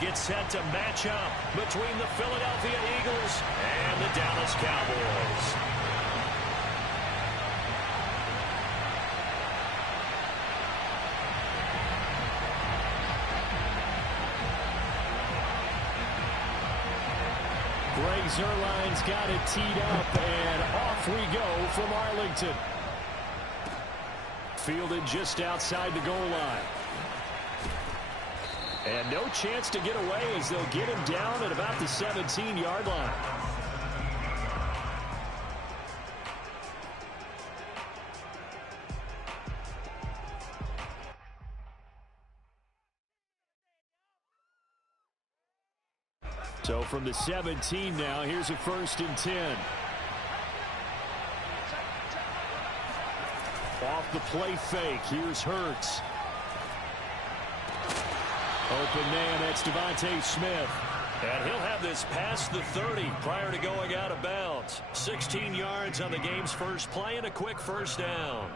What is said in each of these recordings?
get set to match up between the Philadelphia Eagles and the Dallas Cowboys. Greg Zuerlein's got it teed up, and off we go from Arlington. Fielded just outside the goal line. And no chance to get away as they'll get him down at about the 17-yard line. So from the 17 now, here's a 1st and 10. Off the play fake, here's Hurts. Open man, that's Devontae Smith. And he'll have this past the 30 prior to going out of bounds. 16 yards on the game's first play and a quick 1st down.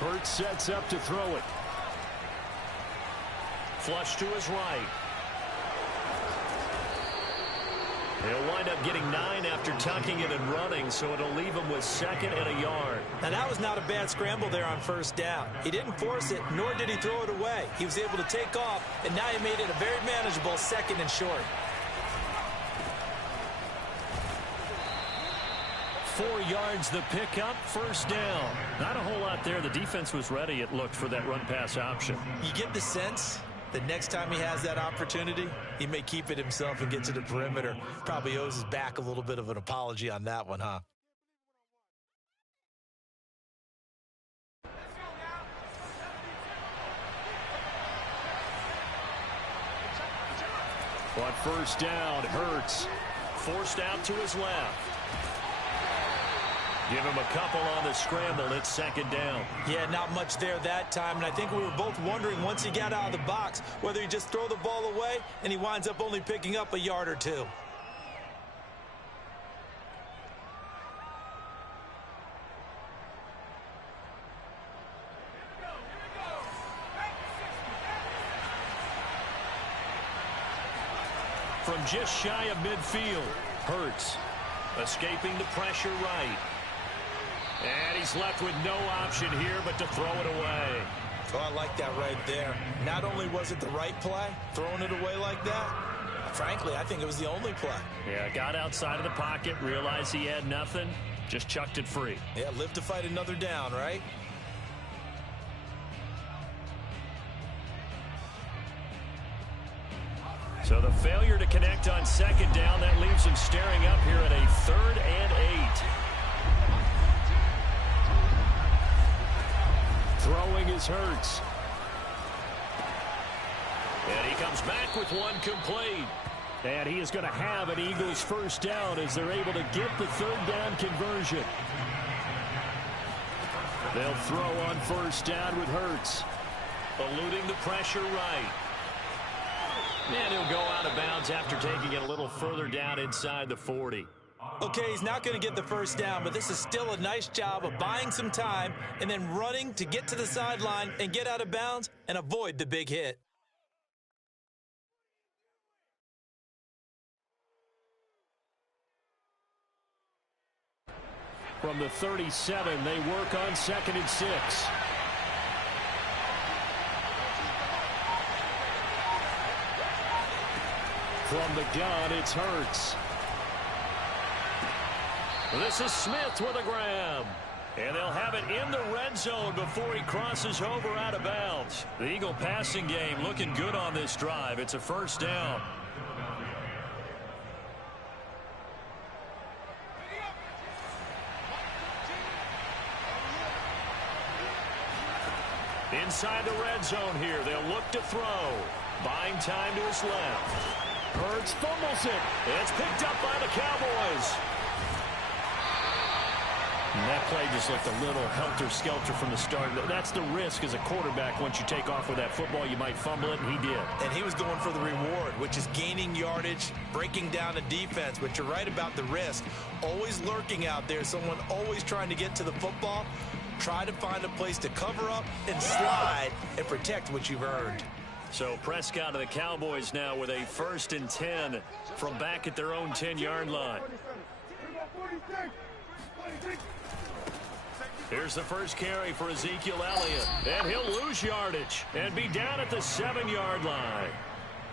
Hurts sets up to throw it. Flush to his right. He'll wind up getting 9 after tucking it and running, so it'll leave him with 2nd and a yard. Now, that was not a bad scramble there on 1st down. He didn't force it, nor did he throw it away. He was able to take off, and now he made it a very manageable 2nd and short. 4 yards the pickup, 1st down. Not a whole lot there. The defense was ready, it looked, for that run-pass option. You get the sense that next time he has that opportunity, he may keep it himself and get to the perimeter. Probably owes his back a little bit of an apology on that one, huh? On 1st down, Hurts. Forced out to his left. Give him a couple on the scramble. It's 2nd down. Yeah, not much there that time. And I think we were both wondering once he got out of the box whether he just throw the ball away and he winds up only picking up a yard or 2. From just shy of midfield, Hurts escaping the pressure right. And he's left with no option here but to throw it away. Oh, I like that right there. Not only was it the right play, throwing it away like that, frankly, I think it was the only play. Yeah, got outside of the pocket, realized he had nothing, just chucked it free. Yeah, live to fight another down, right? So the failure to connect on 2nd down, that leaves him staring up here at a 3rd and 8. Throwing is Hurts. And he comes back with one complete. And he is going to have an Eagles 1st down as they're able to get the 3rd down conversion. They'll throw on 1st down with Hurts. Eluding the pressure right. And he'll go out of bounds after taking it a little further down inside the 40. Okay, he's not going to get the 1st down, but this is still a nice job of buying some time and then running to get to the sideline and get out of bounds and avoid the big hit. From the 37, they work on 2nd and 6. From the gun, it's Hurts. This is Smith with a grab. And they'll have it in the red zone before he crosses over out of bounds. The Eagle passing game looking good on this drive. It's a 1st down. Inside the red zone here, they'll look to throw. Buying time to his left. Hurts fumbles it. It's picked up by the Cowboys. And that play just looked a little helter-skelter from the start. That's the risk as a quarterback. Once you take off with that football, you might fumble it, and he did. And he was going for the reward, which is gaining yardage, breaking down the defense. But you're right about the risk. Always lurking out there, someone always trying to get to the football. Try to find a place to cover up and slide and protect what you've earned. So Prescott of the Cowboys now with a 1st and 10 from back at their own 10-yard line. Here's the first carry for Ezekiel Elliott. And he'll lose yardage and be down at the 7-yard line.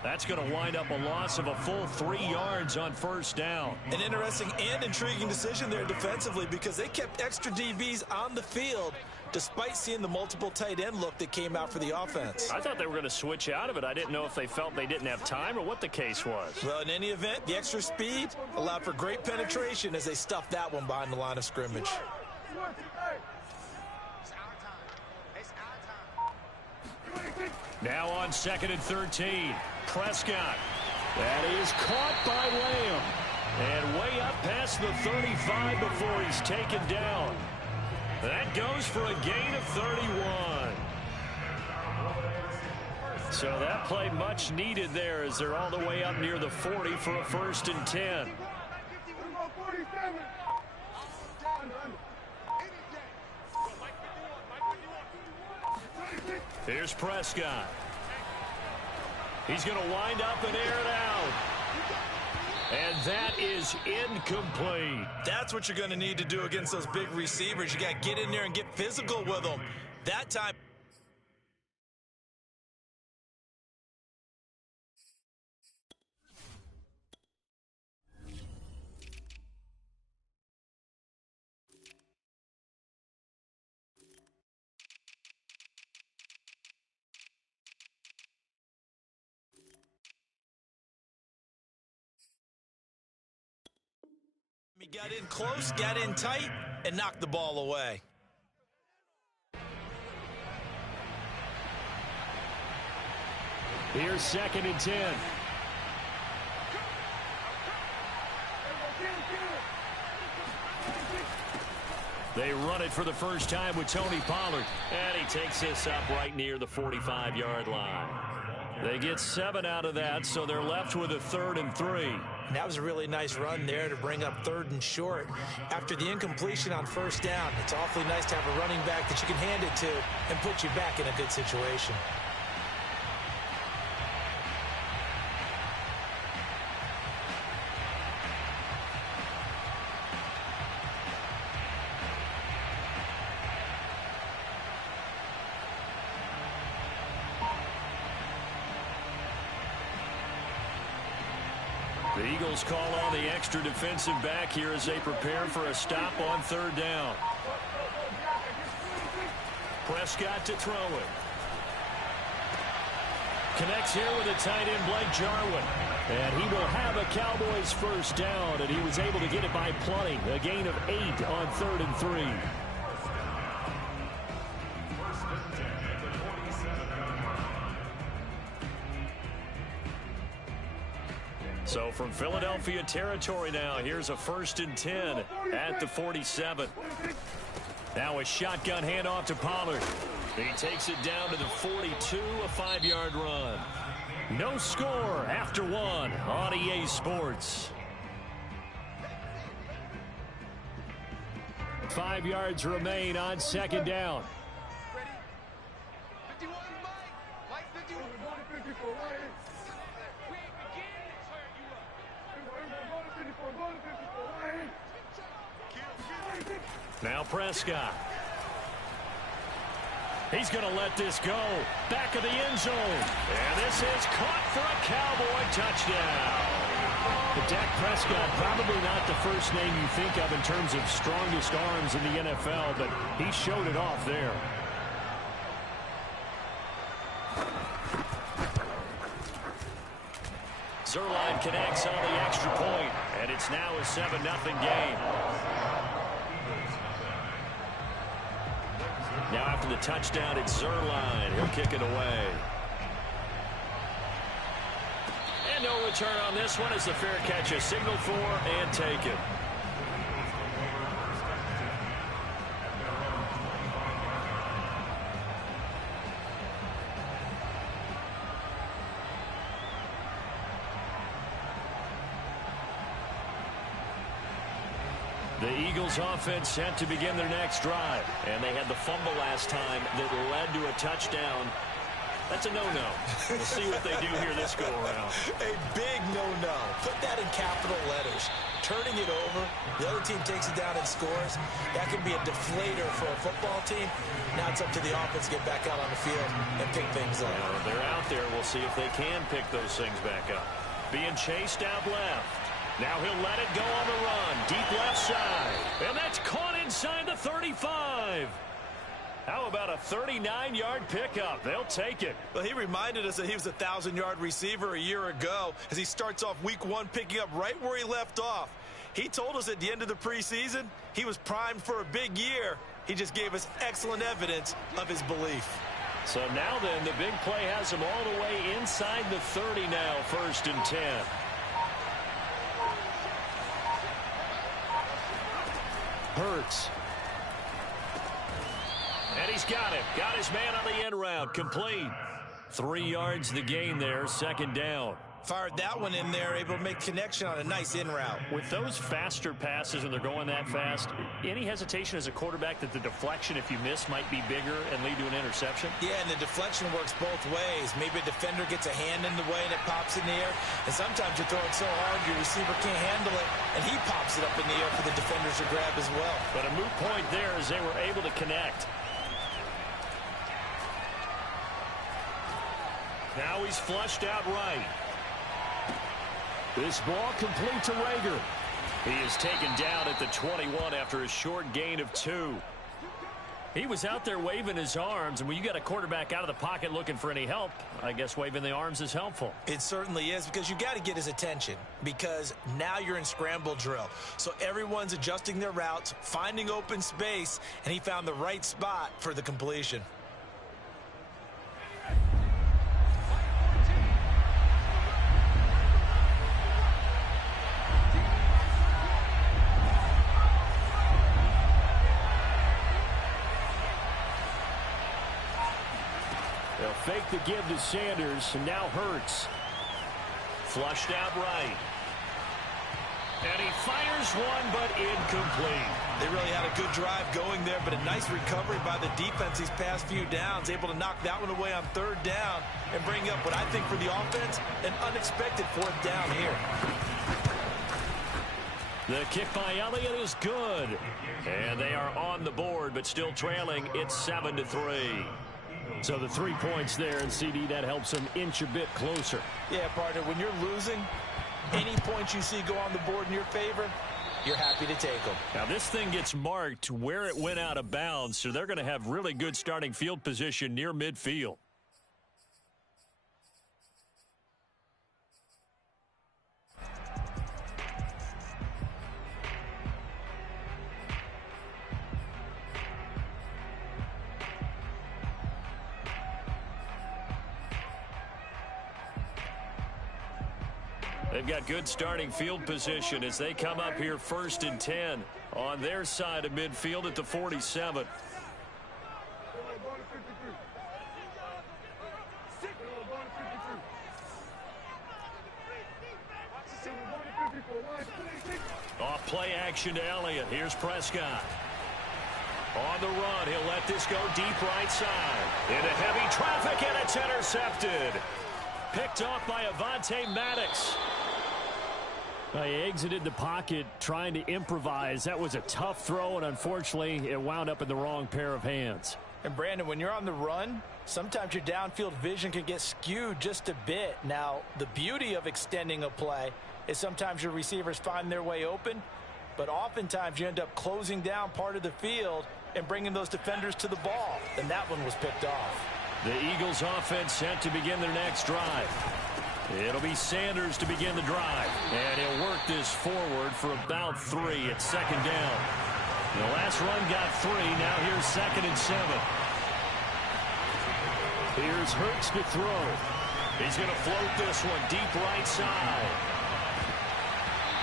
That's going to wind up a loss of a full 3 yards on 1st down. An interesting and intriguing decision there defensively because they kept extra DBs on the field despite seeing the multiple tight end look that came out for the offense. I thought they were going to switch out of it. I didn't know if they felt they didn't have time or what the case was. Well, in any event, the extra speed allowed for great penetration as they stuffed that one behind the line of scrimmage. Now on 2nd and 13, Prescott. That is caught by Lamb. And way up past the 35 before he's taken down. That goes for a gain of 31. So that play much needed there as they're all the way up near the 40 for a 1st and 10. Here's Prescott. He's going to wind up and air it out. And that is incomplete. That's what you're going to need to do against those big receivers. You got to get in there and get physical with them. That time. He got in close, got in tight, and knocked the ball away. Here's 2nd and 10. They run it for the first time with Tony Pollard. And he takes this up right near the 45-yard line. They get 7 out of that, so they're left with a 3rd and 3. And that was a really nice run there to bring up 3rd and short. After the incompletion on 1st down, it's awfully nice to have a running back that you can hand it to and put you back in a good situation. The Eagles call on the extra defensive back here as they prepare for a stop on 3rd down. Prescott to throw it. Connects here with a tight end, Blake Jarwin. And he will have a Cowboys 1st down, and he was able to get it by plenty. A gain of 8 on 3rd and 3. So from Philadelphia territory now, here's a 1st and 10 at the 47. Now a shotgun handoff to Pollard. He takes it down to the 42, a 5-yard run. No score after 1 on EA Sports. 5 yards remain on 2nd down. Now Prescott. He's going to let this go. Back of the end zone. And this is caught for a Cowboy touchdown. But Dak Prescott, probably not the first name you think of in terms of strongest arms in the NFL, but he showed it off there. Zuerlein connects on the extra point, and it's now a 7-0 game. Now after the touchdown, it's Zuerlein. He'll kick it away. And no return on this one as the fair catch is signaled for and taken. The Eagles offense set to begin their next drive. And they had the fumble last time that led to a touchdown. That's a no-no. We'll see what they do here this go-around. A big no-no. Put that in capital letters. Turning it over, the other team takes it down and scores. That can be a deflator for a football team. Now it's up to the offense to get back out on the field and pick things up. Well, they're out there. We'll see if they can pick those things back up. Being chased out left. Now he'll let it go on the run. Deep left side. And that's caught inside the 35. How about a 39-yard pickup? They'll take it. Well, he reminded us that he was a 1,000-yard receiver a year ago as he starts off week 1 picking up right where he left off. He told us at the end of the preseason he was primed for a big year. He just gave us excellent evidence of his belief. So now then, the big play has him all the way inside the 30 now, 1st and 10. Hurts. And he's got it. Got his man on the end route. Complete. 3 yards the gain there. 2nd down. Fired that one in there, able to make connection on a nice in route. With those faster passes and they're going that fast, any hesitation as a quarterback that the deflection, if you miss, might be bigger and lead to an interception? Yeah, and the deflection works both ways. Maybe a defender gets a hand in the way and it pops in the air. And sometimes you throw it so hard your receiver can't handle it, and he pops it up in the air for the defenders to grab as well. But a moot point there as they were able to connect. Now he's flushed out right. This ball complete to Rager. He is taken down at the 21 after a short gain of 2. He was out there waving his arms, and when you got a quarterback out of the pocket looking for any help, I guess waving the arms is helpful. It certainly is, because you got to get his attention, because now you're in scramble drill. So everyone's adjusting their routes, finding open space, and he found the right spot for the completion. They'll fake the give to Sanders, and now Hurts. Flushed out right. And he fires one, but incomplete. They really had a good drive going there, but a nice recovery by the defense these past few downs, able to knock that one away on 3rd down and bring up what I think for the offense, an unexpected 4th down here. The kick by Elliott is good. And they are on the board, but still trailing. It's 7-3. So the 3 points there, and CD, that helps them inch a bit closer. Yeah, partner, when you're losing, any points you see go on the board in your favor, you're happy to take them. Now this thing gets marked where it went out of bounds, so they're going to have really good starting field position near midfield. They've got good starting field position as they come up here 1st and 10 on their side of midfield at the 47. Off play action to Elliott. Here's Prescott. On the run, he'll let this go deep right side. Into heavy traffic, and it's intercepted. Picked off by Avonte Maddox. He exited the pocket trying to improvise. That was a tough throw, and unfortunately, it wound up in the wrong pair of hands. And, Brandon, when you're on the run, sometimes your downfield vision can get skewed just a bit. Now, the beauty of extending a play is sometimes your receivers find their way open, but oftentimes you end up closing down part of the field and bringing those defenders to the ball, and that one was picked off. The Eagles offense set to begin their next drive. It'll be Sanders to begin the drive. And he'll work this forward for about 3 at 2nd down. The last run got 3. Now here's 2nd and 7. Here's Hurts to throw. He's going to float this one deep right side.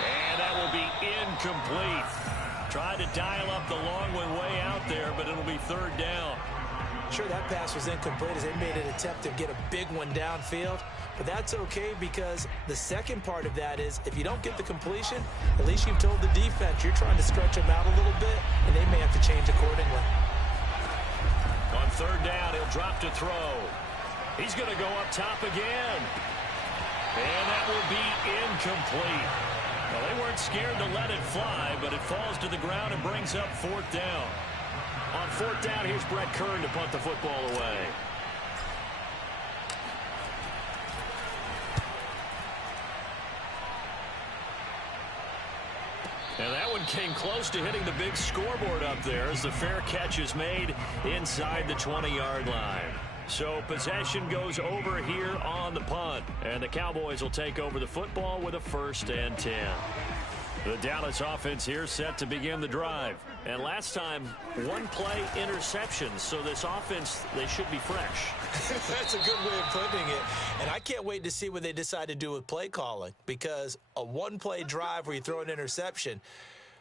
And that will be incomplete. Tried to dial up the long one way out there, but it'll be 3rd down. Sure, that pass was incomplete as they made an attempt to get a big one downfield. But that's okay because the second part of that is if you don't get the completion, at least you've told the defense you're trying to stretch them out a little bit, and they may have to change accordingly. On third down, he'll drop to throw. He's going to go up top again. And that will be incomplete. Well, they weren't scared to let it fly, but it falls to the ground and brings up fourth down. On fourth down, here's Brett Kern to punt the football away. And that one came close to hitting the big scoreboard up there as the fair catch is made inside the 20-yard line. So possession goes over here on the punt. And the Cowboys will take over the football with a 1st and 10. The Dallas offense here set to begin the drive. And last time, one-play interceptions. So this offense, they should be fresh. That's a good way of putting it. And I can't wait to see what they decide to do with play calling. Because a one-play drive where you throw an interception,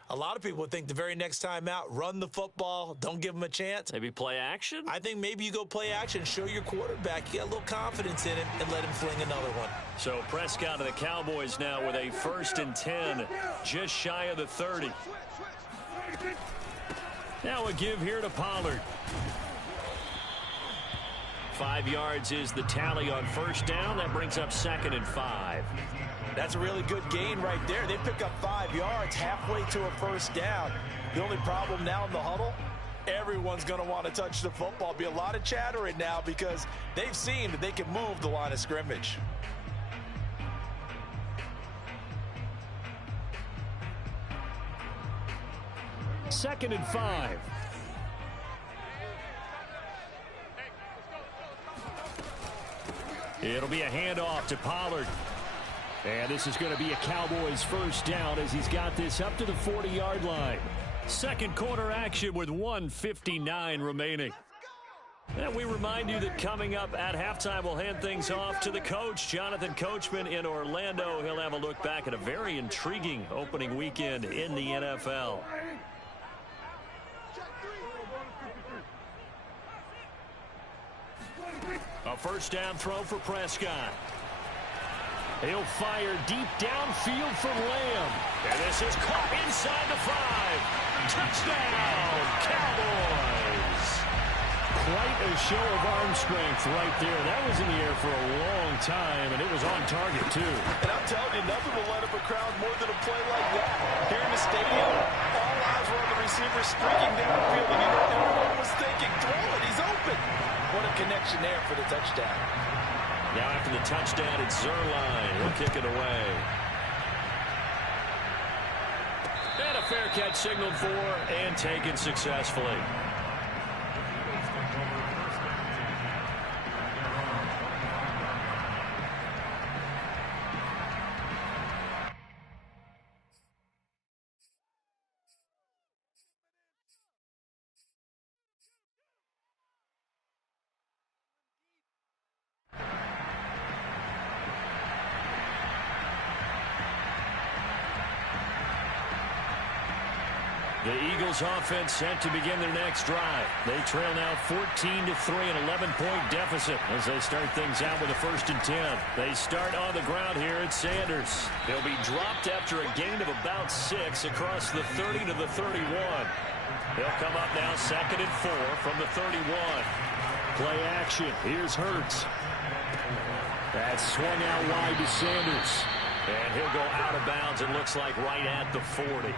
a lot of people would think the very next time out, run the football, don't give them a chance. Maybe play action? I think maybe you go play action, show your quarterback you got a little confidence in him, and let him fling another one. So Prescott and the Cowboys now with a 1st and 10, just shy of the 30. Now a give here to Pollard. 5 yards is the tally on first down. That brings up 2nd and 5. That's a really good gain right there. They pick up 5 yards halfway to a first down. The only problem now in the huddle, everyone's going to want to touch the football. Be a lot of chattering now because they've seen that they can move the line of scrimmage. Second and 5. It'll be a handoff to Pollard. And this is going to be a Cowboys first down as he's got this up to the 40-yard line. Second quarter action with 1:59 remaining. And we remind you that coming up at halftime, we'll hand things off to the coach, Jonathan Coachman in Orlando. He'll have a look back at a very intriguing opening weekend in the NFL. A first down throw for Prescott. He'll fire deep downfield for Lamb. And this is caught inside the 5. Touchdown, Cowboys. Quite a show of arm strength right there. That was in the air for a long time, and it was on target, too. And I'm telling you, nothing will light up a crowd more than a play like that. Here in the stadium, all eyes were on the receiver streaking downfield, and you know everyone was thinking, throw it, he's open. What a connection there for the touchdown. Now after the touchdown, it's Zuerlein. He'll kick it away. And a fair catch signaled for and taken successfully. The Eagles offense set to begin their next drive. They trail now 14-3, an 11-point deficit as they start things out with a 1st and 10. They start on the ground here at Sanders. They'll be dropped after a gain of about 6 across the 30 to the 31. They'll come up now 2nd and 4 from the 31. Play action. Here's Hurts. That's swung out wide to Sanders. And he'll go out of bounds, it looks like right at the 40.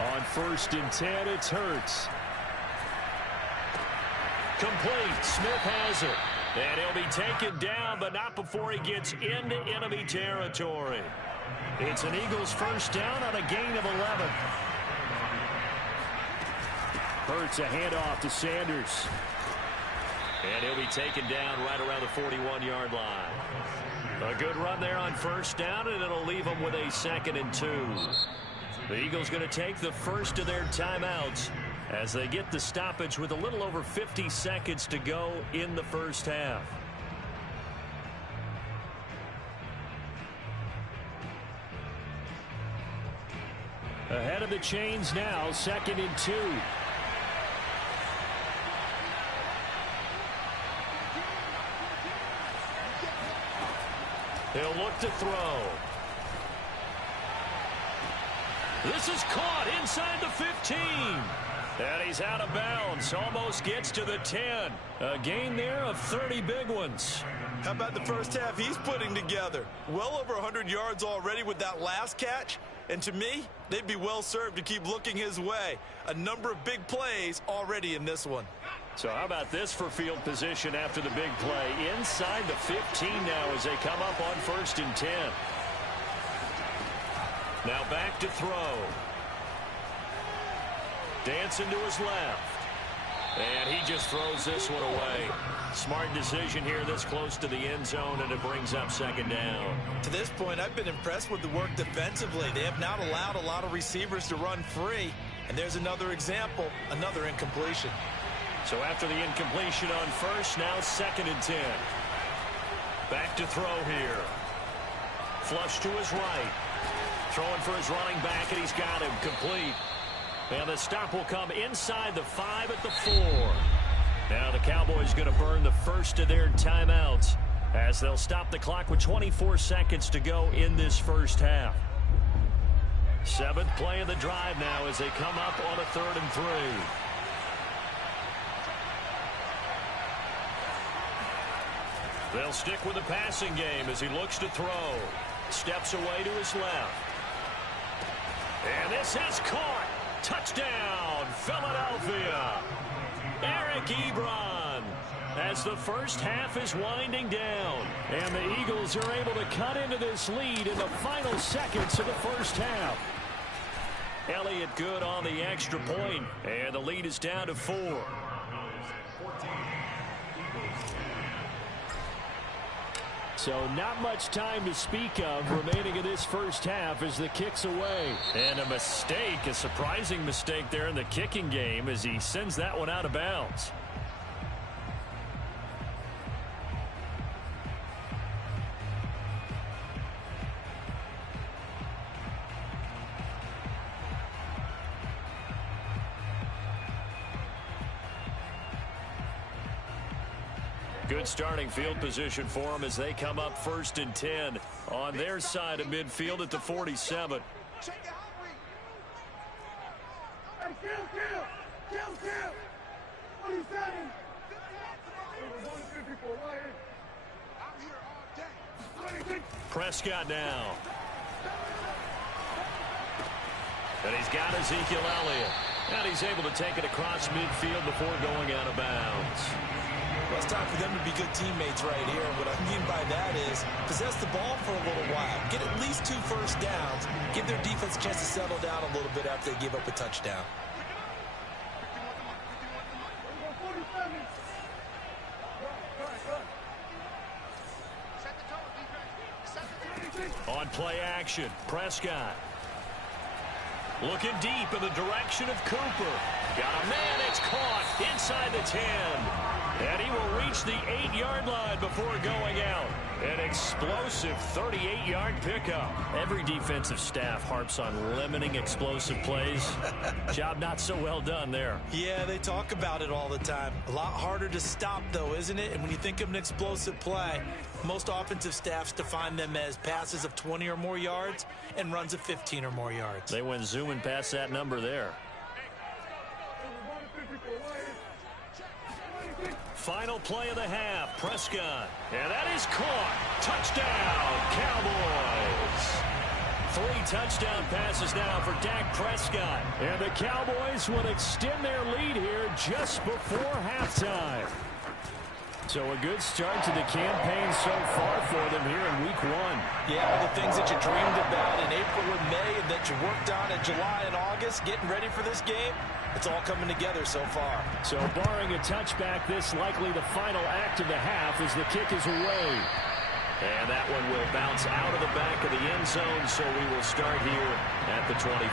On 1st and 10, it's Hurts. Complete. Smith has it. And he'll be taken down, but not before he gets into enemy territory. It's an Eagles first down on a gain of 11. Hurts a handoff to Sanders. And he'll be taken down right around the 41-yard line. A good run there on first down, and it'll leave them with a 2nd and 2. The Eagles going to take the first of their timeouts as they get the stoppage with a little over 50 seconds to go in the first half. Ahead of the chains now, 2nd and 2. He'll look to throw. This is caught inside the 15. And he's out of bounds. Almost gets to the 10. A gain there of 30 big ones. How about the first half he's putting together? Well over 100 yards already with that last catch. And to me, they'd be well served to keep looking his way. A number of big plays already in this one. So how about this for field position after the big play? Inside the 15 now as they come up on 1st and 10. Now back to throw. Dancing to his left. And he just throws this one away. Smart decision here this close to the end zone, and it brings up 2nd down. To this point, I've been impressed with the work defensively. They have not allowed a lot of receivers to run free. And there's another example, another incompletion. So after the incompletion on 1st, now 2nd and 10. Back to throw here. Flush to his right. Throwing for his running back, and he's got him complete. And the stop will come inside the 5 at the 4. Now the Cowboys going to burn the first of their timeouts as they'll stop the clock with 24 seconds to go in this first half. 7th play of the drive now as they come up on a 3rd and 3. They'll stick with the passing game as he looks to throw. Steps away to his left. And this is caught. Touchdown, Philadelphia. Eric Ebron as the first half is winding down. And the Eagles are able to cut into this lead in the final seconds of the first half. Elliott good on the extra point, and the lead is down to 4. So not much time to speak of remaining in this first half as the kick's away. And a mistake, a surprising mistake there in the kicking game as he sends that one out of bounds. Good starting field position for them as they come up 1st and 10 on their side of midfield at the 47. Prescott now. And he's got Ezekiel Elliott. And he's able to take it across midfield before going out of bounds. Well, it's time for them to be good teammates right here. What I mean by that is possess the ball for a little while. Get at least 2 first downs. Give their defense a chance to settle down a little bit after they give up a touchdown. On play action, Prescott. Looking deep in the direction of Cooper. Got a man, it's caught inside the 10. And he will reach the 8-yard line before going out. An explosive 38-yard pickup. Every defensive staff harps on limiting explosive plays. Job not so well done there. Yeah, they talk about it all the time. A lot harder to stop, though, isn't it? And when you think of an explosive play, most offensive staffs define them as passes of 20 or more yards and runs of 15 or more yards. They went zooming past that number there. Final play of the half, Prescott. And that is caught. Touchdown, Cowboys. 3 touchdown passes now for Dak Prescott. And the Cowboys will extend their lead here just before halftime. So a good start to the campaign so far for them here in week 1. Yeah, all the things that you dreamed about in April and May and that you worked on in July and August, getting ready for this game, it's all coming together so far. So barring a touchback, this likely the final act of the half as the kick is away. And that one will bounce out of the back of the end zone, so we will start here at the 25.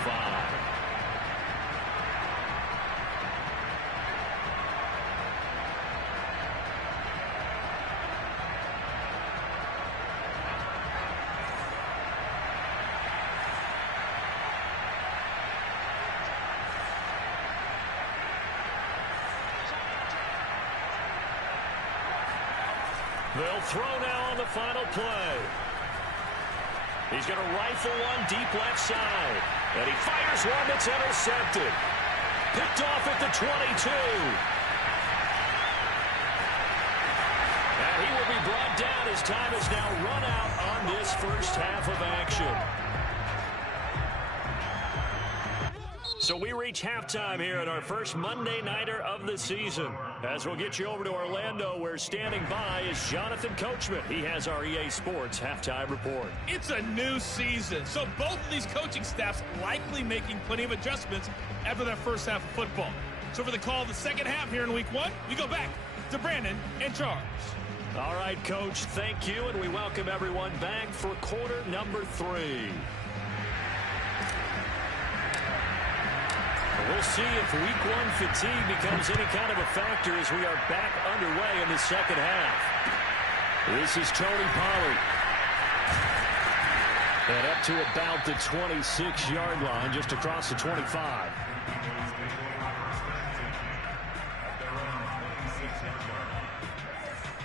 They'll throw now on the final play. He's going to rifle one deep left side. And he fires one that's intercepted. Picked off at the 22. And he will be brought down as time is now run out on this first half of action. So we reach halftime here at our first Monday Nighter of the season. As we'll get you over to Orlando, where standing by is Jonathan Coachman. He has our EA Sports halftime report. It's a new season, so both of these coaching staffs likely making plenty of adjustments after their first half of football. So for the call of the second half here in week one, we go back to Brandon and Charles. All right, Coach, thank you, and we welcome everyone back for quarter number 3. We'll see if week one fatigue becomes any kind of a factor as we are back underway in the second half. This is Tony Pollard. And up to about the 26-yard line, just across the 25.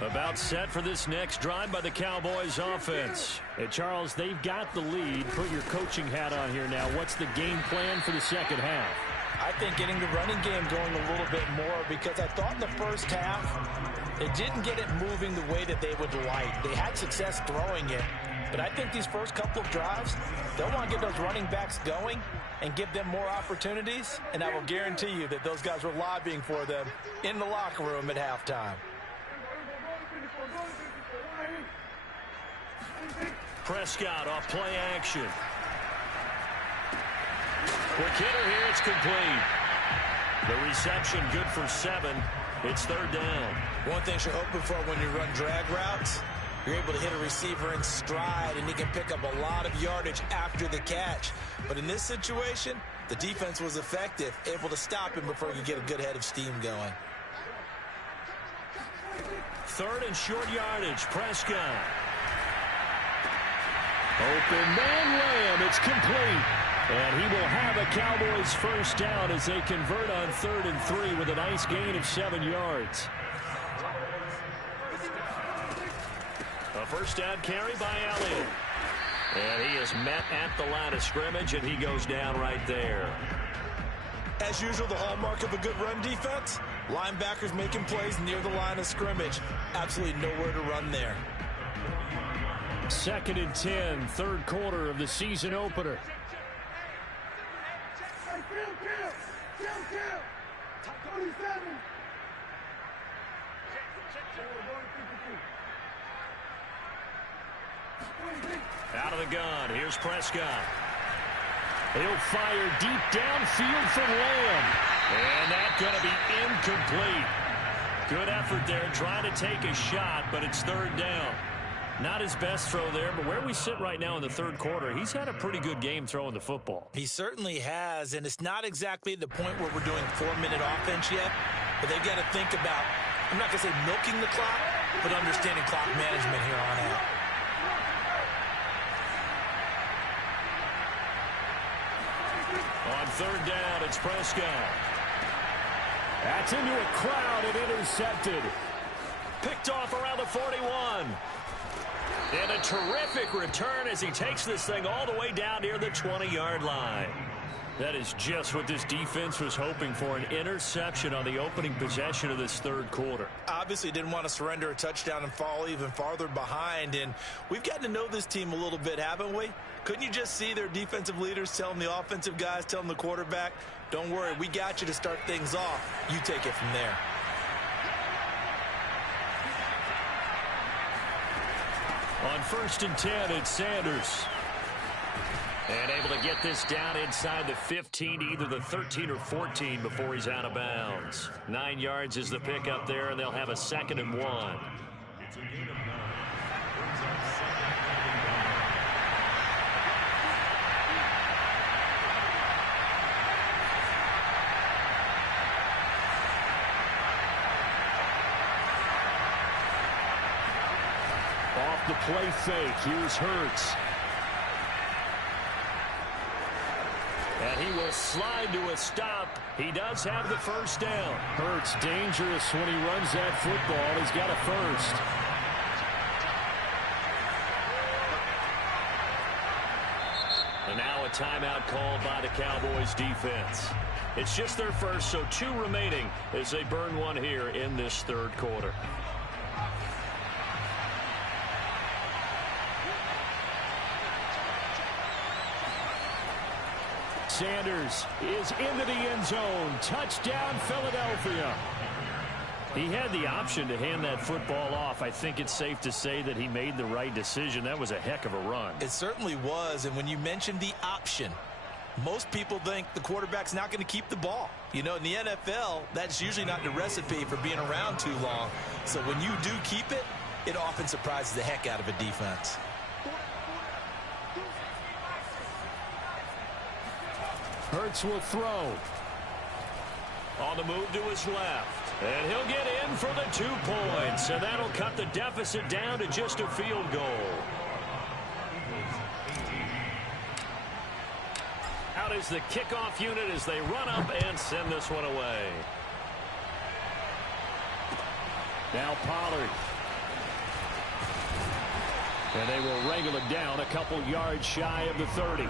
About set for this next drive by the Cowboys offense. And Charles, they've got the lead. Put your coaching hat on here now. What's the game plan for the second half? I think getting the running game going a little bit more, because I thought in the first half they didn't get it moving the way that they would like. They had success throwing it, but I think these first couple of drives, they'll want to get those running backs going and give them more opportunities, and I will guarantee you that those guys were lobbying for them in the locker room at halftime. Prescott off play action. Quick hitter here, it's complete. The reception good for 7. It's third down. One thing you're hoping for when you run drag routes, you're able to hit a receiver in stride, and he can pick up a lot of yardage after the catch. But in this situation, the defense was effective, able to stop him before he could get a good head of steam going. Third and short yardage, Prescott. Open man Lamb, it's complete. And he will have a Cowboys first down as they convert on 3rd and 3 with a nice gain of 7 yards. A first down carry by Elliott. And he is met at the line of scrimmage, and he goes down right there. As usual, the hallmark of a good run defense, linebackers making plays near the line of scrimmage. Absolutely nowhere to run there. 2nd and 10, third quarter of the season opener. Out of the gun, here's Prescott. He'll fire deep downfield for Lamb. And that's going to be incomplete. Good effort there, trying to take a shot, but it's third down. Not his best throw there, but where we sit right now in the third quarter, he's had a pretty good game throwing the football. He certainly has, and it's not exactly the point where we're doing 4-minute offense yet, but they've got to think about, I'm not going to say milking the clock, but understanding clock management here on out. On third down, it's Prescott. That's into a crowd and intercepted. Picked off around the 41. And a terrific return as he takes this thing all the way down near the 20-yard line. That is just what this defense was hoping for, an interception on the opening possession of this third quarter. Obviously didn't want to surrender a touchdown and fall even farther behind, and we've gotten to know this team a little bit, haven't we? Couldn't you just see their defensive leaders telling the offensive guys, telling the quarterback, don't worry, we got you to start things off. You take it from there. On 1st and 10, it's Sanders. And able to get this down inside the 15, either the 13 or 14 before he's out of bounds. 9 yards is the pickup there, and they'll have a 2nd and 1. Off the play fake, here's Hurts. And he will slide to a stop. He does have the first down. Hurts dangerous when he runs that football. He's got a first. And now a timeout called by the Cowboys defense. It's just their first, so 2 remaining as they burn one here in this third quarter. Sanders is into the end zone. Touchdown, Philadelphia. He had the option to hand that football off. I think it's safe to say that he made the right decision. That was a heck of a run. It certainly was, and when you mentioned the option, most people think the quarterback's not going to keep the ball. You know, in the NFL, that's usually not the recipe for being around too long. So when you do keep it, it often surprises the heck out of a defense. Hurts will throw. On the move to his left. And he'll get in for the 2 points. And that'll cut the deficit down to just a field goal. Out is the kickoff unit as they run up and send this one away. Now Pollard. And they will wrangle it down a couple yards shy of the 30.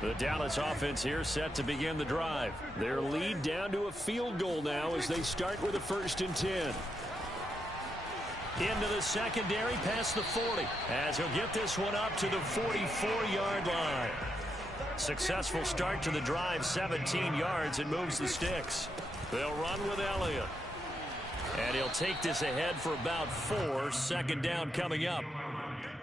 The Dallas offense here set to begin the drive. Their lead down to a field goal now as they start with a 1st and 10. Into the secondary past the 40 as he'll get this one up to the 44-yard line. Successful start to the drive, 17 yards, and moves the sticks. They'll run with Elliott. And he'll take this ahead for about 4. 2nd down coming up.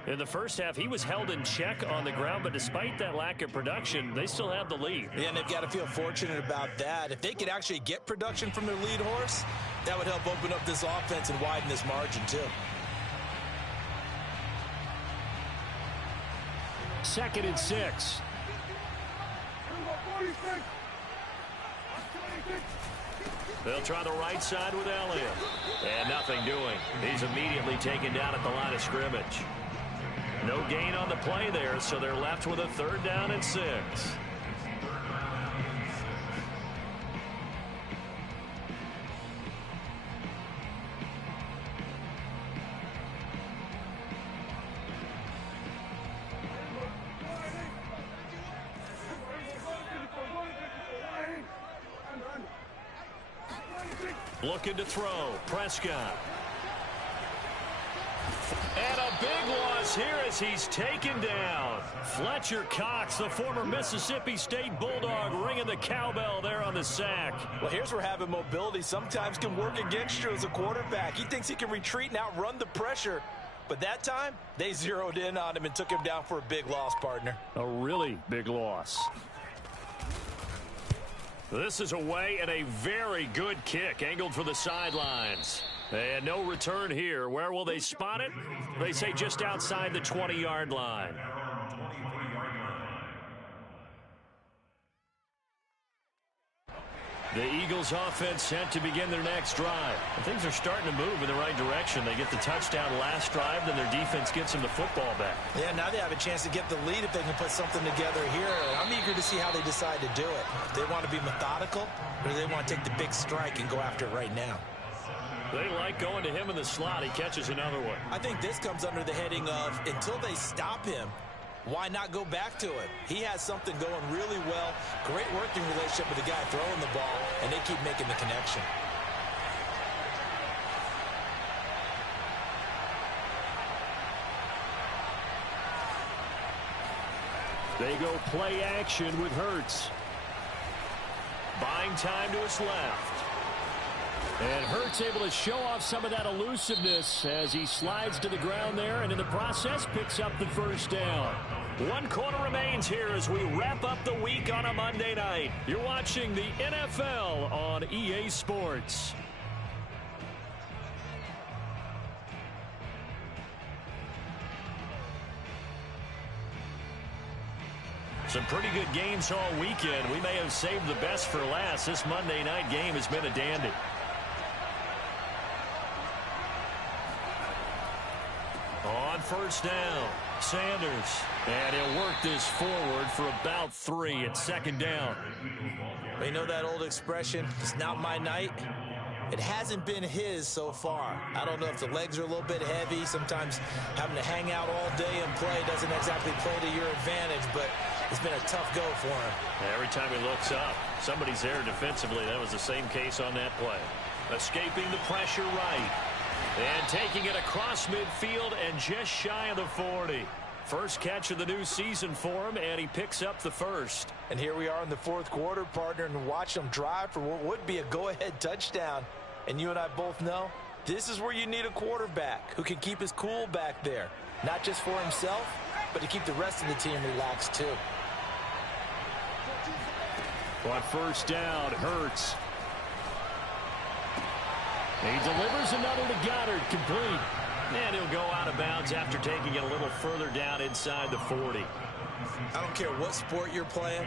In the first half, he was held in check on the ground, but despite that lack of production, they still have the lead. Yeah, and they've got to feel fortunate about that. If they could actually get production from their lead horse, that would help open up this offense and widen this margin, too. 2nd and 6. They'll try the right side with Elliott. And nothing doing. He's immediately taken down at the line of scrimmage. No gain on the play there, so they're left with a 3rd down and 6. Looking to throw. Prescott. And a big loss here as he's taken down. Fletcher Cox, the former Mississippi State Bulldog, ringing the cowbell there on the sack. Well, here's where having mobility sometimes can work against you as a quarterback. He thinks he can retreat and outrun the pressure. But that time, they zeroed in on him and took him down for a big loss, partner. A really big loss. This is away and a very good kick angled for the sidelines. And no return here. Where will they spot it? They say just outside the 20-yard line. The Eagles offense set to begin their next drive. And things are starting to move in the right direction. They get the touchdown last drive, then their defense gets them the football back. Yeah, now they have a chance to get the lead if they can put something together here. I'm eager to see how they decide to do it. If they want to be methodical, or do they want to take the big strike and go after it right now? They like going to him in the slot. He catches another one. I think this comes under the heading of until they stop him, why not go back to it? He has something going really well. Great working relationship with the guy throwing the ball, and they keep making the connection. They go play action with Hurts. Buying time to his left. And Hurts able to show off some of that elusiveness as he slides to the ground there and in the process picks up the 1st down. 1 quarter remains here as we wrap up the week on a Monday night. You're watching the NFL on EA Sports. Some pretty good games all weekend. We may have saved the best for last. This Monday night game has been a dandy. On 1st down, Sanders. And he'll work this forward for about 3 at 2nd down. You know that old expression, it's not my night? It hasn't been his so far. I don't know if the legs are a little bit heavy. Sometimes having to hang out all day and play doesn't exactly play to your advantage, but it's been a tough go for him. Every time he looks up, somebody's there defensively. That was the same case on that play. Escaping the pressure right. And taking it across midfield and just shy of the 40. First catch of the new season for him, and he picks up the first. And here we are in the fourth quarter, partner, and watch him drive for what would be a go-ahead touchdown. And you and I both know this is where you need a quarterback who can keep his cool back there. Not just for himself, but to keep the rest of the team relaxed too. On first down, Hurts. He delivers another to Goddard, complete. And he'll go out of bounds after taking it a little further down inside the 40. I don't care what sport you're playing.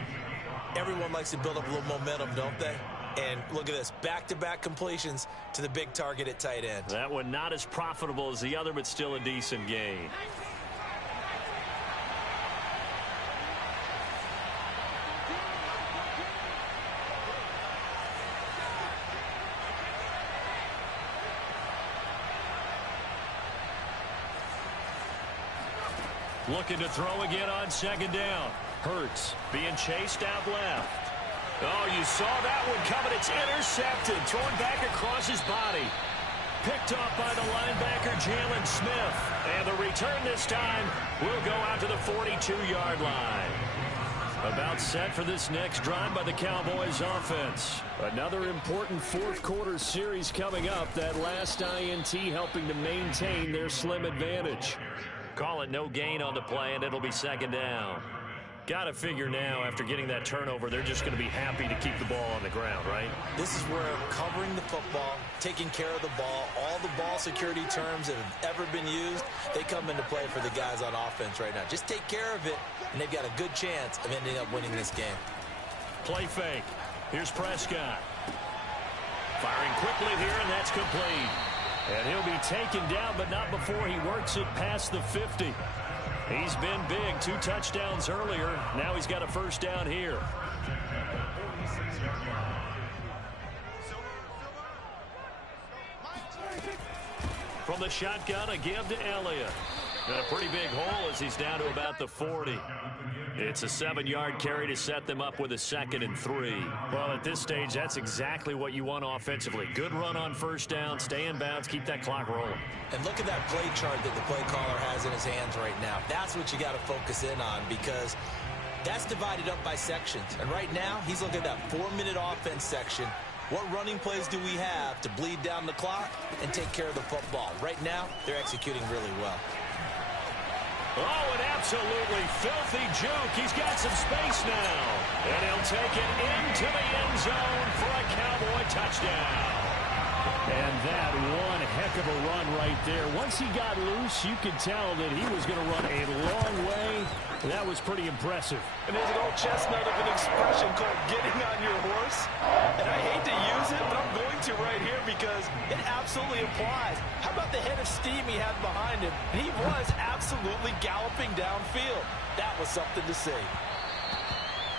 Everyone likes to build up a little momentum, don't they? And look at this, back-to-back completions to the big target at tight end. That one not as profitable as the other, but still a decent gain. Looking to throw again on second down. Hurts being chased out left. Oh, you saw that one coming. It's intercepted. Thrown back across his body. Picked off by the linebacker, Jalen Smith. And the return this time will go out to the 42-yard line. About set for this next drive by the Cowboys offense. Another important fourth quarter series coming up. That last INT helping to maintain their slim advantage. Call it no gain on the play, and it'll be second down. Got to figure now, after getting that turnover, they're just going to be happy to keep the ball on the ground, right? This is where covering the football, taking care of the ball, all the ball security terms that have ever been used, they come into play for the guys on offense right now. Just take care of it, and they've got a good chance of ending up winning this game. Play fake. Here's Prescott. Firing quickly here, and that's complete. And he'll be taken down, but not before he works it past the 50. He's been big. 2 touchdowns earlier. Now he's got a first down here. From the shotgun, a give to Elliott. Got a pretty big hole as he's down to about the 40. It's a 7-yard carry to set them up with a 2nd and 3. Well, at this stage, that's exactly what you want offensively. Good run on first down, stay in bounds, keep that clock rolling. And look at that play chart that the play caller has in his hands right now. That's what you got to focus in on, because that's divided up by sections. And right now, he's looking at that 4-minute offense section. What running plays do we have to bleed down the clock and take care of the football? Right now, they're executing really well. Oh, an absolutely filthy juke. He's got some space now. And he'll take it into the end zone for a Cowboy touchdown. And that one heck of a run right there. Once he got loose, you could tell that he was going to run a long way. That was pretty impressive. And there's an old chestnut of an expression called getting on your horse. And I hate to use it, but I'm going to right here because it absolutely applies. How about the head of steam he had behind him? He was absolutely galloping downfield. That was something to see.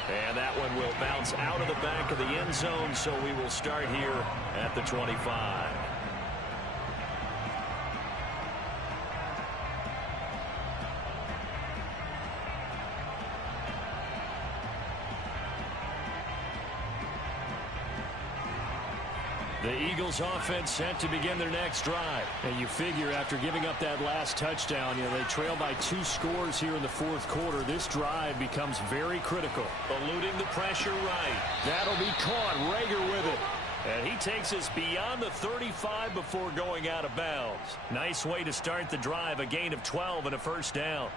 And that one will bounce out of the back of the end zone, so we will start here at the 25. The Eagles offense set to begin their next drive. And you figure after giving up that last touchdown, they trail by 2 scores here in the fourth quarter. This drive becomes very critical. Eluding the pressure right. That'll be caught. Rager with it. And he takes us beyond the 35 before going out of bounds. Nice way to start the drive. A gain of 12 and a first down.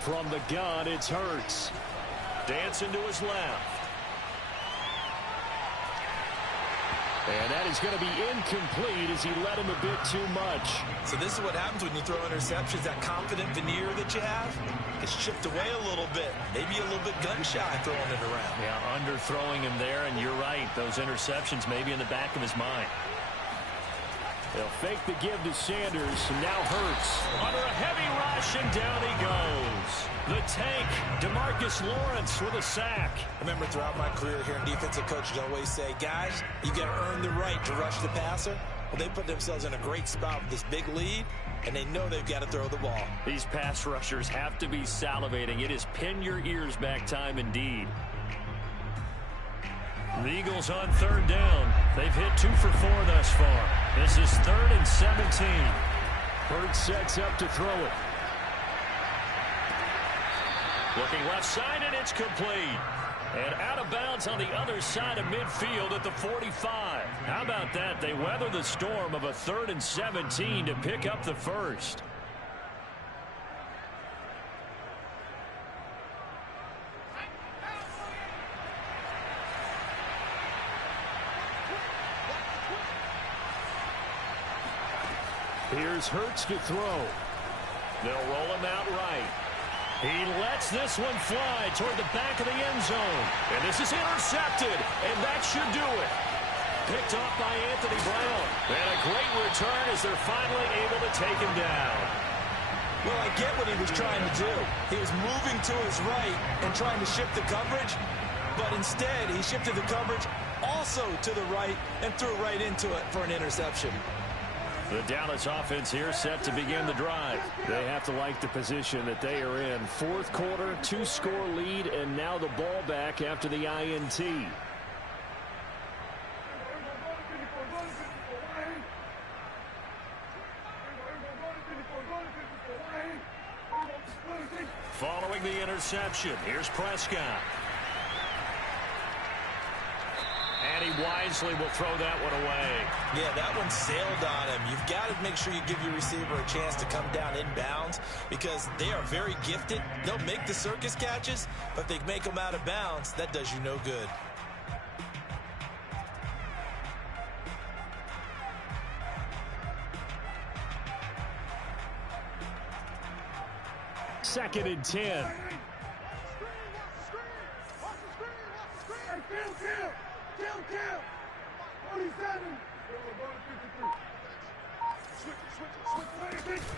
From the gun, it's Hurts. Dancing to his left. And that is going to be incomplete as he led him a bit too much. So this is what happens when you throw interceptions. That confident veneer that you have gets chipped away a little bit. Maybe a little bit gun-shy throwing it around. Yeah, underthrowing him there, and you're right. Those interceptions may be in the back of his mind. They'll fake the give to Sanders, and now Hurts. Under a heavy rush, and down he goes. The tank, DeMarcus Lawrence with a sack. I remember throughout my career here in defensive coaches always say, guys, you got to earn the right to rush the passer. Well, they put themselves in a great spot with this big lead, and they know they've got to throw the ball. These pass rushers have to be salivating. It is pin your ears back time indeed. The Eagles on third down. They've hit 2 for 4 thus far. This is 3rd and 17. Hurts sets up to throw it. Looking left side, and it's complete. And out of bounds on the other side of midfield at the 45. How about that? They weather the storm of a 3rd and 17 to pick up the first. Here's Hurts to throw. They'll roll him out right. He lets this one fly toward the back of the end zone. And this is intercepted, and that should do it. Picked off by Anthony Brown. And a great return as they're finally able to take him down. Well, I get what he was trying to do. He was moving to his right and trying to shift the coverage, but instead he shifted the coverage also to the right and threw right into it for an interception. The Dallas offense here set to begin the drive. They have to like the position that they are in. 4th quarter, 2-score lead, and now the ball back after the INT. Following the interception, here's Prescott. And he wisely will throw that one away. Yeah, that one sailed on him. You've got to make sure you give your receiver a chance to come down inbounds because they are very gifted. They'll make the circus catches, but if they make them out of bounds, that does you no good. Second and 10.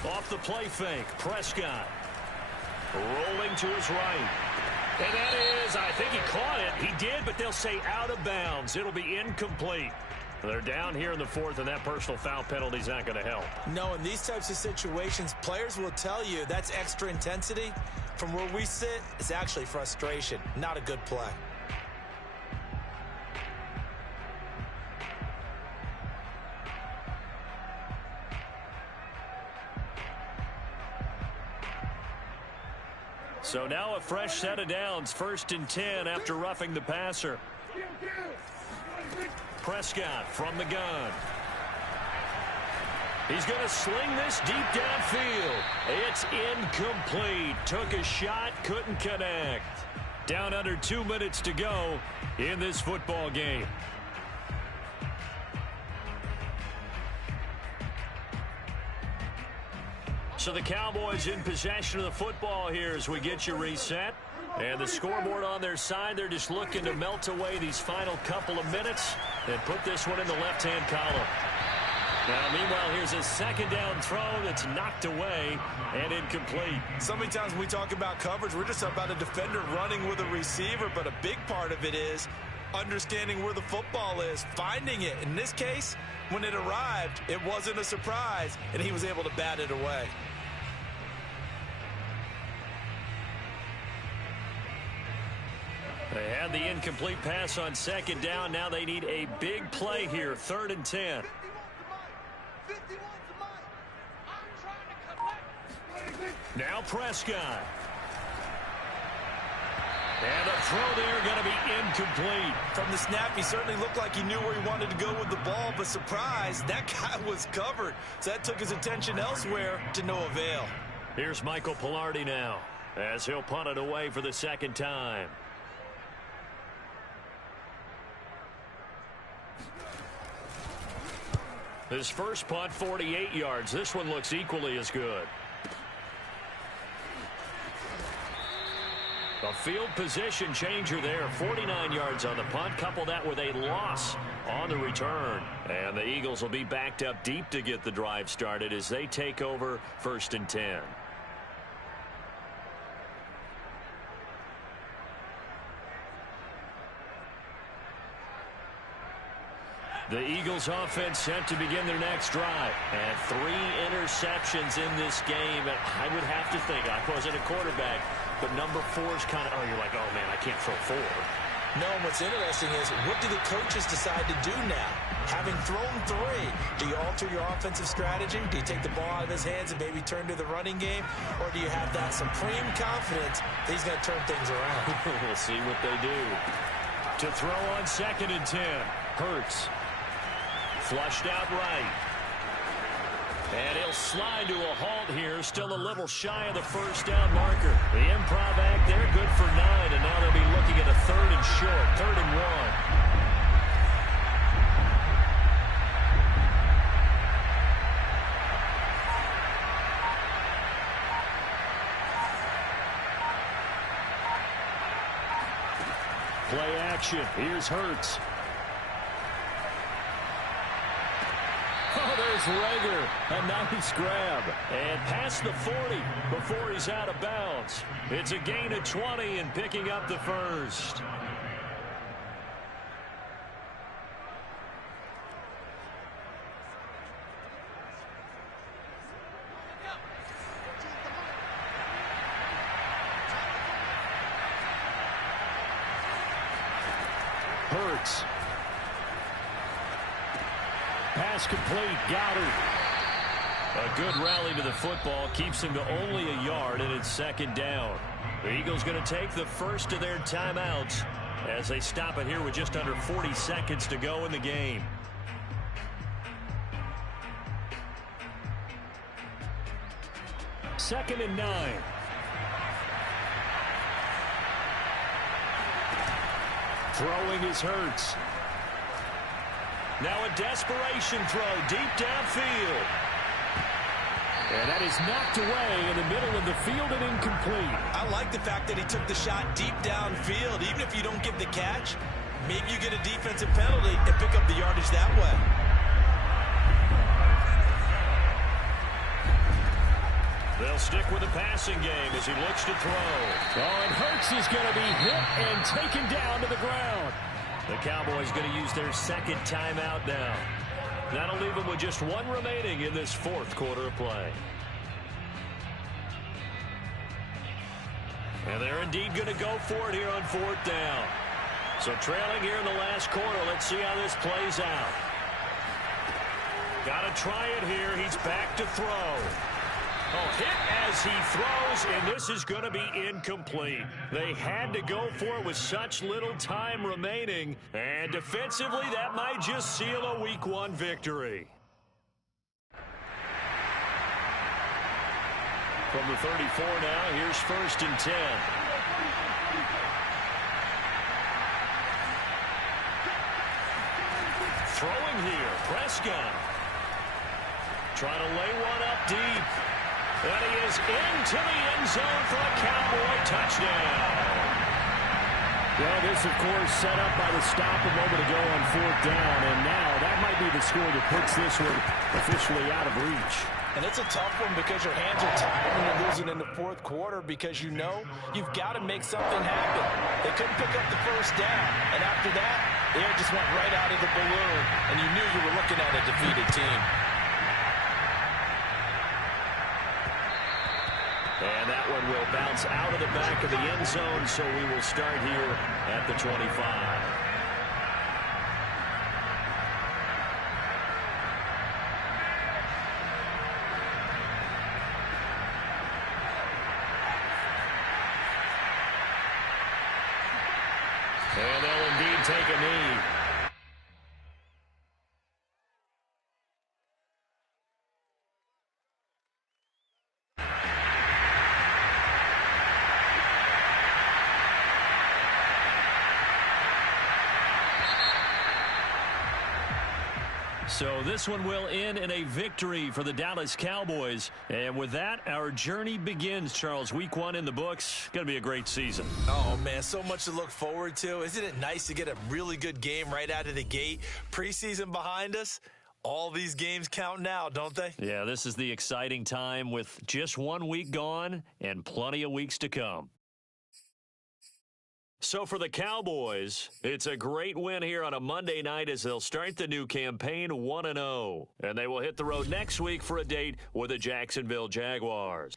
Off the play fake, Prescott. Rolling to his right. And that is, I think he caught it. He did, but they'll say out of bounds. It'll be incomplete. They're down here in the 4th, and that personal foul penalty is not going to help. No, in these types of situations, players will tell you that's extra intensity. From where we sit, it's actually frustration, not a good play. So now a fresh set of downs, 1st and 10 after roughing the passer. Prescott from the gun. He's going to sling this deep downfield. It's incomplete. Took a shot, couldn't connect. Down under 2 minutes to go in this football game. So the Cowboys in possession of the football here as we get you reset. And the scoreboard on their side, they're just looking to melt away these final couple of minutes and put this one in the left-hand column. Now, meanwhile, here's a 2nd down throw that's knocked away and incomplete. So many times when we talk about coverage, we're just about a defender running with a receiver, but a big part of it is understanding where the football is, finding it. In this case, when it arrived, it wasn't a surprise, and he was able to bat it away. They had the incomplete pass on 2nd down. Now they need a big play here, 3rd and 10. Now Prescott. And a throw there going to be incomplete. From the snap, he certainly looked like he knew where he wanted to go with the ball, but surprise, that guy was covered. So that took his attention elsewhere to no avail. Here's Michael Palardy now as he'll punt it away for the 2nd time. His first punt, 48 yards. This one looks equally as good. A field position changer there. 49 yards on the punt. Couple that with a loss on the return. And the Eagles will be backed up deep to get the drive started as they take over 1st and 10. The Eagles offense set to begin their next drive. And 3 interceptions in this game. I would have to think, I wasn't a quarterback, but number 4 is kind of, you're like, oh, man, I can't throw 4. No, and what's interesting is, what do the coaches decide to do now? Having thrown 3, do you alter your offensive strategy? Do you take the ball out of his hands and maybe turn to the running game? Or do you have that supreme confidence that he's going to turn things around? We'll see what they do. To throw on 2nd and 10, Hurts. Flushed out right. And he'll slide to a halt here. Still a little shy of the first down marker. The improv act there, good for 9. And now they'll be looking at a 3rd and short. 3rd and 1. Play action. Here's Hurts. Oh, there's Rager. A nice grab. And past the 40 before he's out of bounds. It's a gain of 20 and picking up the first. Hurts. Pass complete. Goddard. A good rally to the football. Keeps him to only a yard, and it's 2nd down. The Eagles going to take the first of their timeouts as they stop it here with just under 40 seconds to go in the game. Second and 9. Throwing is Hurts. Now a desperation throw deep downfield. And that is knocked away in the middle of the field and incomplete. I like the fact that he took the shot deep downfield. Even if you don't get the catch, maybe you get a defensive penalty and pick up the yardage that way. They'll stick with the passing game as he looks to throw. Oh, and Hurts is going to be hit and taken down to the ground. The Cowboys going to use their 2nd timeout now. That'll leave them with just 1 remaining in this 4th quarter of play. And they're indeed going to go for it here on 4th down. So trailing here in the last quarter, let's see how this plays out. Got to try it here. He's back to throw. Oh, hit as he throws, and this is going to be incomplete. They had to go for it with such little time remaining, and defensively, that might just seal a Week 1 victory. From the 34 now, here's 1st and 10. Throwing here, Prescott. Trying to lay one up deep. And he is into the end zone for a Cowboy touchdown. Well, this, of course, set up by the stop a moment ago on 4th down, and now that might be the score that puts this one officially out of reach. And it's a tough one because your hands are tied when you're losing in the 4th quarter because you know you've got to make something happen. They couldn't pick up the first down, and after that, the air just went right out of the balloon, and you knew you were looking at a defeated team. And that one will bounce out of the back of the end zone, so we will start here at the 25. And they'll indeed take a knee. So this one will end in a victory for the Dallas Cowboys. And with that, our journey begins, Charles. Week 1 in the books. Going to be a great season. Oh, man, so much to look forward to. Isn't it nice to get a really good game right out of the gate? Preseason behind us. All these games count now, don't they? Yeah, this is the exciting time with just 1 week gone and plenty of weeks to come. So for the Cowboys, it's a great win here on a Monday night as they'll start the new campaign 1-0. And they will hit the road next week for a date with the Jacksonville Jaguars.